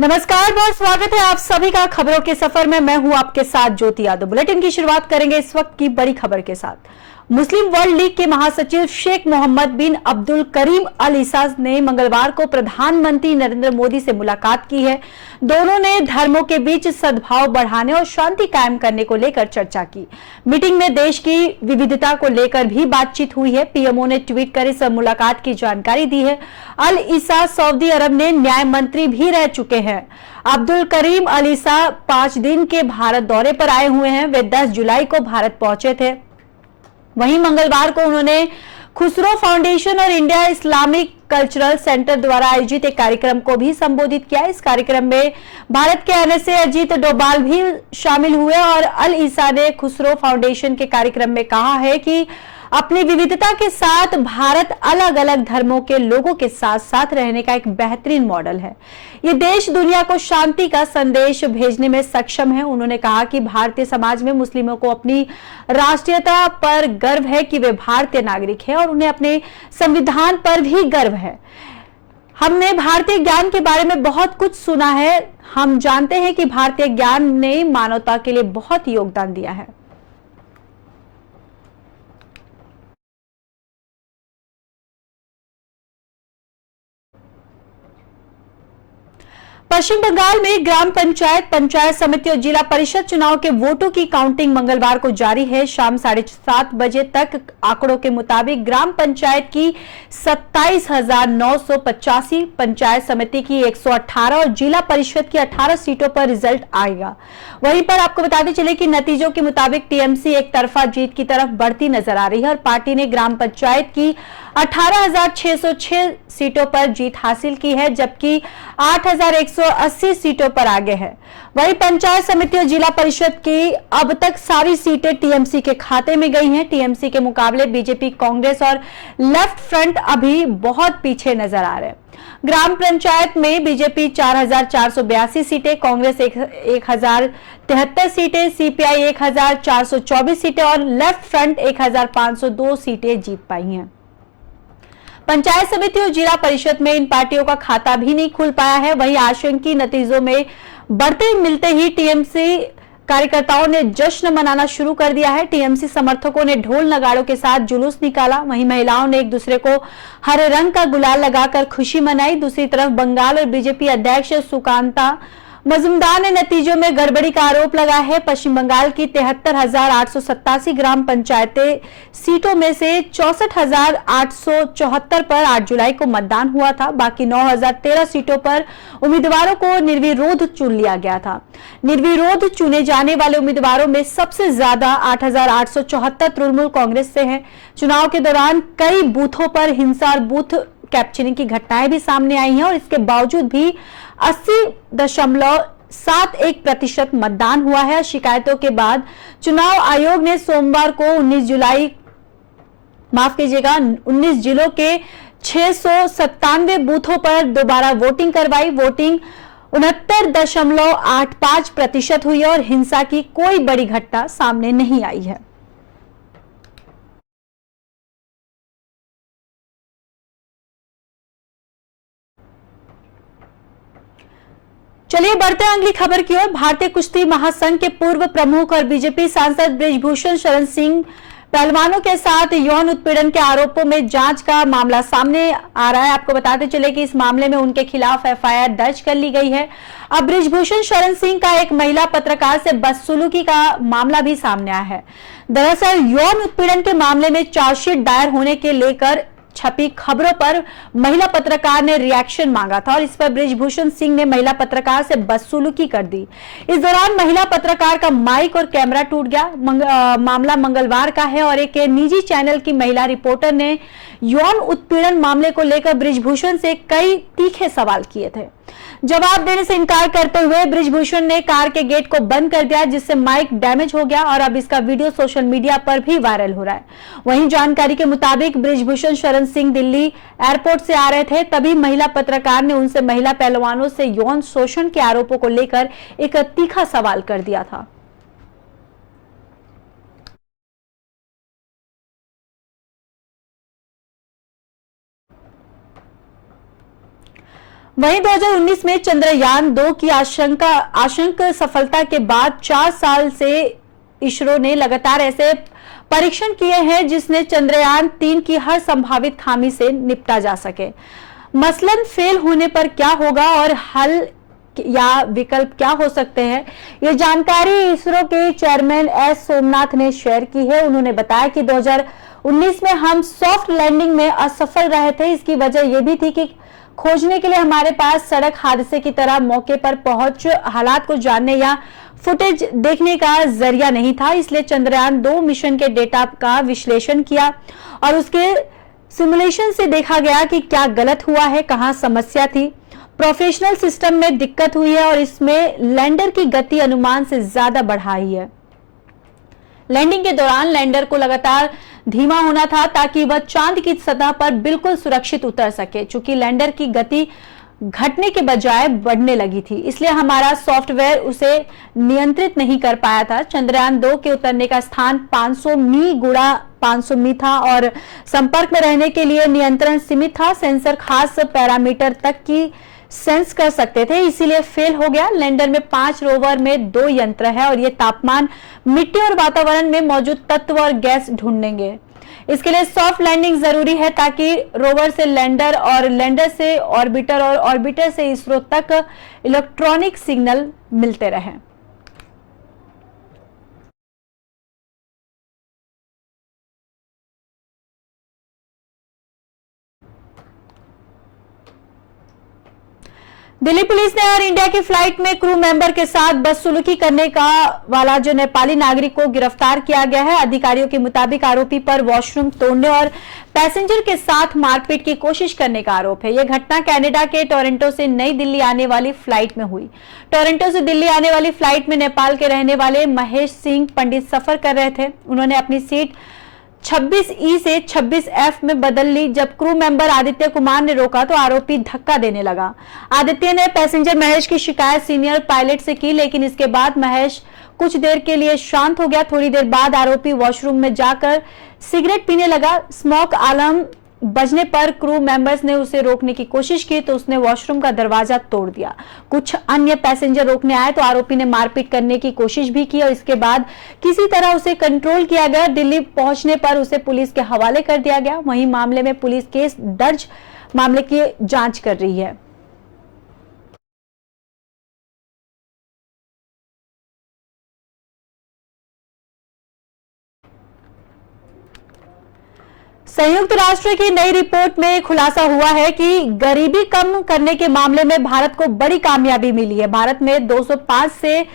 नमस्कार, बहुत स्वागत है आप सभी का खबरों के सफर में। मैं हूं आपके साथ ज्योति यादव। बुलेटिन की शुरुआत करेंगे इस वक्त की बड़ी खबर के साथ। मुस्लिम वर्ल्ड लीग के महासचिव शेख मोहम्मद बिन अब्दुल करीम अल ईसा ने मंगलवार को प्रधानमंत्री नरेंद्र मोदी से मुलाकात की है। दोनों ने धर्मों के बीच सद्भाव बढ़ाने और शांति कायम करने को लेकर चर्चा की। मीटिंग में देश की विविधता को लेकर भी बातचीत हुई है। पीएमओ ने ट्वीट कर इस मुलाकात की जानकारी दी है। अल ईसा सऊदी अरब में न्याय मंत्री भी रह चुके हैं। अब्दुल करीम अल ईसा 5 दिन के भारत दौरे पर आए हुए हैं। वे 10 जुलाई को भारत पहुंचे थे। वहीं मंगलवार को उन्होंने खुसरो फाउंडेशन और इंडिया इस्लामिक कल्चरल सेंटर द्वारा आयोजित एक कार्यक्रम को भी संबोधित किया। इस कार्यक्रम में भारत के एनएसए अजीत डोभाल भी शामिल हुए और अल ईसा ने खुसरो फाउंडेशन के कार्यक्रम में कहा है कि अपनी विविधता के साथ भारत अलग अलग धर्मों के लोगों के साथ साथ रहने का एक बेहतरीन मॉडल है। ये देश दुनिया को शांति का संदेश भेजने में सक्षम है। उन्होंने कहा कि भारतीय समाज में मुस्लिमों को अपनी राष्ट्रीयता पर गर्व है कि वे भारतीय नागरिक हैं और उन्हें अपने संविधान पर भी गर्व है। हमने भारतीय ज्ञान के बारे में बहुत कुछ सुना है। हम जानते हैं कि भारतीय ज्ञान ने मानवता के लिए बहुत योगदान दिया है। पश्चिम बंगाल में ग्राम पंचायत, पंचायत समिति और जिला परिषद चुनाव के वोटों की काउंटिंग मंगलवार को जारी है। शाम 7:30 बजे तक आंकड़ों के मुताबिक ग्राम पंचायत की 27,985, पंचायत समिति की 118 और जिला परिषद की 18 सीटों पर रिजल्ट आएगा। वहीं पर आपको बताते चले कि नतीजों के मुताबिक टीएमसी एक तरफा जीत की तरफ बढ़ती नजर आ रही है और पार्टी ने ग्राम पंचायत की 18,606 सीटों पर जीत हासिल की है, जबकि 8,180 सीटों पर आगे है। वहीं पंचायत समिति और जिला परिषद की अब तक सारी सीटें टीएमसी के खाते में गई हैं। टीएमसी के मुकाबले बीजेपी, कांग्रेस और लेफ्ट फ्रंट अभी बहुत पीछे नजर आ रहे हैं। ग्राम पंचायत में बीजेपी 4,482 सीटें, कांग्रेस 1,073 सीटें, सीपीआई 1,424 सीटें और लेफ्ट फ्रंट 1,502 सीटें जीत पाई हैं। पंचायत समिति और जिला परिषद में इन पार्टियों का खाता भी नहीं खुल पाया है। वहीं आशंकी नतीजों में बढ़ते मिलते ही टीएमसी कार्यकर्ताओं ने जश्न मनाना शुरू कर दिया है। टीएमसी समर्थकों ने ढोल नगाड़ों के साथ जुलूस निकाला। वहीं महिलाओं ने एक दूसरे को हरे रंग का गुलाल लगाकर खुशी मनाई। दूसरी तरफ बंगाल और बीजेपी अध्यक्ष सुकांता मजुमदार ने नतीजों में गड़बड़ी का आरोप लगाया है। पश्चिम बंगाल की 73,887 ग्राम पंचायतें सीटों में से 64,874 पर 8 जुलाई को मतदान हुआ था। बाकी 9,013 सीटों पर उम्मीदवारों को निर्विरोध चुन लिया गया था। निर्विरोध चुने जाने वाले उम्मीदवारों में सबसे ज्यादा 8,874 तृणमूल कांग्रेस से हैं। चुनाव के दौरान कई बूथों पर हिंसा और बूथ कैप्चरिंग की घटनाएं भी सामने आई हैं और इसके बावजूद भी 80.71% मतदान हुआ है। शिकायतों के बाद चुनाव आयोग ने सोमवार को 19 जिलों के 697 बूथों पर दोबारा वोटिंग करवाई। वोटिंग 69.85% हुई और हिंसा की कोई बड़ी घटना सामने नहीं आई है। चलिए बढ़ते हैं अगली खबर की ओर। भारतीय कुश्ती महासंघ के पूर्व प्रमुख और बीजेपी सांसद बृजभूषण शरण सिंह पहलवानों के साथ यौन उत्पीड़न के आरोपों में जांच का मामला सामने आ रहा है। आपको बताते चले कि इस मामले में उनके खिलाफ एफआईआर दर्ज कर ली गई है। अब बृजभूषण शरण सिंह का एक महिला पत्रकार से बदसलूकी का मामला भी सामने आया है। दरअसल यौन उत्पीड़न के मामले में चार्जशीट दायर होने के लेकर छपी खबरों पर महिला पत्रकार ने रिएक्शन मांगा था और इस पर बृजभूषण सिंह ने महिला पत्रकार से बदसलूकी कर दी। इस दौरान महिला पत्रकार का माइक और कैमरा टूट गया। मामला मंगलवार का है और एक निजी चैनल की महिला रिपोर्टर ने यौन उत्पीड़न मामले को लेकर बृजभूषण से कई तीखे सवाल किए थे। जवाब देने से इनकार करते हुए बृजभूषण ने कार के गेट को बंद कर दिया, जिससे माइक डैमेज हो गया और अब इसका वीडियो सोशल मीडिया पर भी वायरल हो रहा है। वहीं जानकारी के मुताबिक बृजभूषण शरण सिंह दिल्ली एयरपोर्ट से आ रहे थे, तभी महिला पत्रकार ने उनसे महिला पहलवानों से यौन शोषण के आरोपों को लेकर एक तीखा सवाल कर दिया था। वहीं 2019 में चंद्रयान 2 की आशंक सफलता के बाद 4 साल से इसरो ने लगातार ऐसे परीक्षण किए हैं जिसने चंद्रयान 3 की हर संभावित खामी से निपटा जा सके। मसलन फेल होने पर क्या होगा और हल या विकल्प क्या हो सकते हैं, ये जानकारी इसरो के चेयरमैन एस सोमनाथ ने शेयर की है। उन्होंने बताया कि 2019 में हम सॉफ्ट लैंडिंग में असफल रहे थे। इसकी वजह यह भी थी कि खोजने के लिए हमारे पास सड़क हादसे की तरह मौके पर पहुंच हालात को जानने या फुटेज देखने का जरिया नहीं था। इसलिए चंद्रयान 2 मिशन के डेटा का विश्लेषण किया और उसके सिमुलेशन से देखा गया कि क्या गलत हुआ है, कहां समस्या थी। प्रोफेशनल सिस्टम में दिक्कत हुई है और इसमें लैंडर की गति अनुमान से ज्यादा बढ़ाई है। लैंडिंग के दौरान लैंडर को लगातार धीमा होना था ताकि वह चांद की सतह पर बिल्कुल सुरक्षित उतर सके। चूंकि लैंडर की गति घटने के बजाय बढ़ने लगी थी, इसलिए हमारा सॉफ्टवेयर उसे नियंत्रित नहीं कर पाया था। चंद्रयान 2 के उतरने का स्थान 500 मी गुणा 500 मी था और संपर्क में रहने के लिए नियंत्रण सीमित था। सेंसर खास पैरामीटर तक की सेंस कर सकते थे, इसीलिए फेल हो गया। लैंडर में 5 रोवर में 2 यंत्र है और ये तापमान, मिट्टी और वातावरण में मौजूद तत्व और गैस ढूंढेंगे। इसके लिए सॉफ्ट लैंडिंग जरूरी है ताकि रोवर से लैंडर और लैंडर से ऑर्बिटर और ऑर्बिटर से इसरो तक इलेक्ट्रॉनिक सिग्नल मिलते रहें। दिल्ली पुलिस ने एयर इंडिया की फ्लाइट में क्रू मेंबर के साथ बदसलूकी करने का वाला जो नेपाली नागरिक को गिरफ्तार किया गया है। अधिकारियों के मुताबिक आरोपी पर वॉशरूम तोड़ने और पैसेंजर के साथ मारपीट की कोशिश करने का आरोप है। यह घटना कनाडा के टोरंटो से नई दिल्ली आने वाली फ्लाइट में हुई। टोरंटो से दिल्ली आने वाली फ्लाइट में नेपाल के रहने वाले महेश सिंह पंडित सफर कर रहे थे। उन्होंने अपनी सीट 26E से 26F में बदल ली। जब क्रू मेंबर आदित्य कुमार ने रोका तो आरोपी धक्का देने लगा। आदित्य ने पैसेंजर महेश की शिकायत सीनियर पायलट से की, लेकिन इसके बाद महेश कुछ देर के लिए शांत हो गया। थोड़ी देर बाद आरोपी वॉशरूम में जाकर सिगरेट पीने लगा। स्मोक अलार्म बजने पर क्रू मेंबर्स ने उसे रोकने की कोशिश की तो उसने वॉशरूम का दरवाजा तोड़ दिया। कुछ अन्य पैसेंजर रोकने आए तो आरोपी ने मारपीट करने की कोशिश भी की और इसके बाद किसी तरह उसे कंट्रोल किया गया। दिल्ली पहुंचने पर उसे पुलिस के हवाले कर दिया गया। वहीं मामले में पुलिस केस दर्ज मामले की जांच कर रही है। संयुक्त राष्ट्र की नई रिपोर्ट में खुलासा हुआ है कि गरीबी कम करने के मामले में भारत को बड़ी कामयाबी मिली है। भारत में 2005 से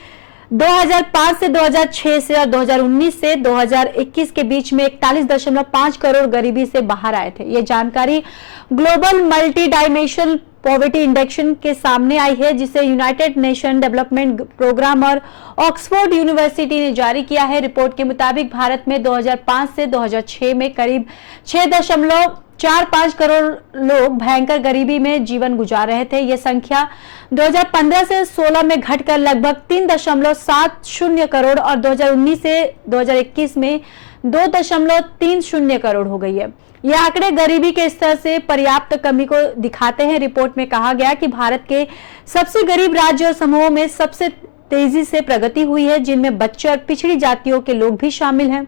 2006 से और 2019 से 2021 के बीच में 41.5 करोड़ गरीबी से बाहर आए थे। ये जानकारी global multi dimensional poverty index के सामने आई है, जिसे यूनाइटेड नेशन डेवलपमेंट प्रोग्राम और ऑक्सफोर्ड यूनिवर्सिटी ने जारी किया है। रिपोर्ट के मुताबिक भारत में 2005 से 2006 में करीब 6.45 करोड़ लोग भयंकर गरीबी में जीवन गुजार रहे थे। यह संख्या 2015 से 16 में घटकर लगभग 3.70 करोड़ और 2019 से 2021 में 2.30 करोड़ हो गई है। ये आंकड़े गरीबी के स्तर से पर्याप्त कमी को दिखाते हैं। रिपोर्ट में कहा गया कि भारत के सबसे गरीब राज्य और समूहों में सबसे तेजी से प्रगति हुई है, जिनमें बच्चे और पिछड़ी जातियों के लोग भी शामिल हैं।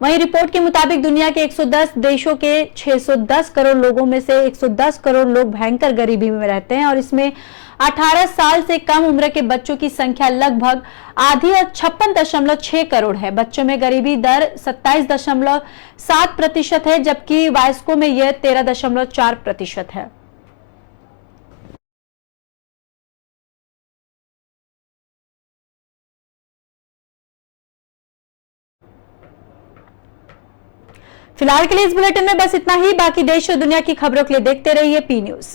वहीं रिपोर्ट के मुताबिक दुनिया के 110 देशों के 610 करोड़ लोगों में से 110 करोड़ लोग भयंकर गरीबी में रहते हैं और इसमें 18 साल से कम उम्र के बच्चों की संख्या लगभग आधी और 56.6 करोड़ है। बच्चों में गरीबी दर 27.7% है, जबकि वयस्कों में यह 13.4% है। फिलहाल के लिए इस बुलेटिन में बस इतना ही। बाकी देश और दुनिया की खबरों के लिए देखते रहिए पी न्यूज।